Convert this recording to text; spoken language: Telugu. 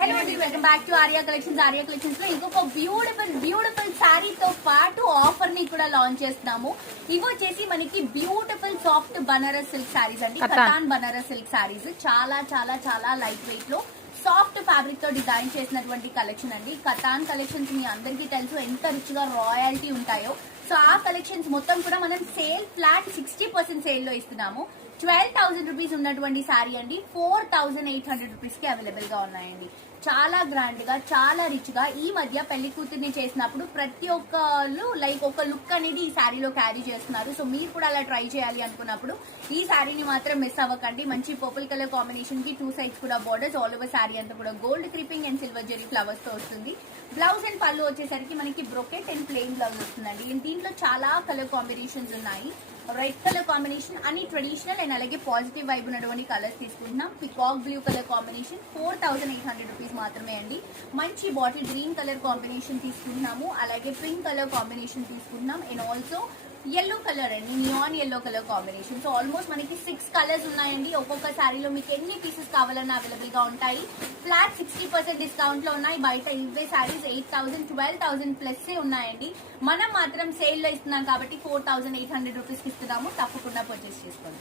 హలో అండి, welcome back to Arya collections. Arya collections లో ఇంకొక బ్యూటిఫుల్ శారీ తో పాటు ఆఫర్ ని కూడా లాంచ్ చేస్తున్నాము. ఇవి వచ్చేసి మనకి beautiful soft Banaras silk saris అండి. కతాన్ బనారస్ సిల్క్ శారీస్ చాలా చాలా చాలా లైట్ వెయిట్ లో సాఫ్ట్ ఫ్యాబ్రిక్ తో డిజైన్ చేసినటువంటి కలెక్షన్ అండి. కతాన్ కలెక్షన్స్ మీ అందరికీ తెలుసు ఎంత రిచ్ గా రాయల్టీ ఉంటాయో. సో ఆ కలెక్షన్స్ మొత్తం కూడా మనం సేల్ ఫ్లాట్ 60% సేల్ లో ఇస్తున్నాము. 12,000 రూపీస్ ఉన్నటువంటి శారీ అండి 4,800 రూపీస్ కి అవైలబుల్ గా ఉన్నాయండి. చాలా గ్రాండ్ గా చాలా రిచ్ గా ఈ మధ్య పెళ్లి కూతుర్ని చేసినప్పుడు ప్రతి ఒక్కళ్ళు లైక్ ఒక లుక్ అనేది ఈ శారీలో క్యారీ చేస్తున్నారు. సో మీరు కూడా అలా ట్రై చేయాలి అనుకున్నప్పుడు ఈ శారీని మాత్రం మిస్ అవ్వకండి. మంచి పర్పుల్ కలర్ కాంబినేషన్ కి 2 సైడ్స్ కూడా బోర్డర్స్, ఆల్ ఓవర్ శారీ అంతా కూడా gold creeping and silver zari flowers తో వస్తుంది. బ్లౌజ్ అండ్ పళ్ళు వచ్చేసరికి మనకి బ్రొకెట్ అండ్ ప్లెయిన్ బ్లౌజ్ వస్తుందండి. దీంట్లో చాలా కలర్ కాంబినేషన్స్ ఉన్నాయి. రెడ్ కలర్ కాంబినేషన్ అని ట్రెడిషనల్ అండ్ అలాగే పాజిటివ్ వైబ్ ఉన్నటువంటి కలర్స్ తీసుకుంటున్నాం. Peacock blue colour combination 4,800 rupees మాత్రమే అండి. మంచి బాటిల్ గ్రీన్ కలర్ కాంబినేషన్ తీసుకుంటున్నాము. అలాగే పింక్ కలర్ కాంబినేషన్ తీసుకుంటున్నాం అండ్ ఆల్సో ఎల్లో కలర్ అండి, neon yellow colour combination. So almost మనకి 6 కలర్స్ ఉన్నాయండి. ఒక్కొక్క శారీలో మీకు ఎన్ని పీసెస్ కావాలన్నా అవైలబుల్ గా ఉంటాయి. ఫ్లాట్ 60% డిస్కౌంట్ లో ఉన్నాయి. బయట ఇవే శారీస్ 8,000 12,000 ప్లస్ ఉన్నాయండి. మనం మాత్రం సేల్ లో ఇస్తున్నాం కాబట్టి 4,800 రూపీస్ కి ఇస్తున్నాము. తప్పకుండా పర్చేస్ చేసుకోండి.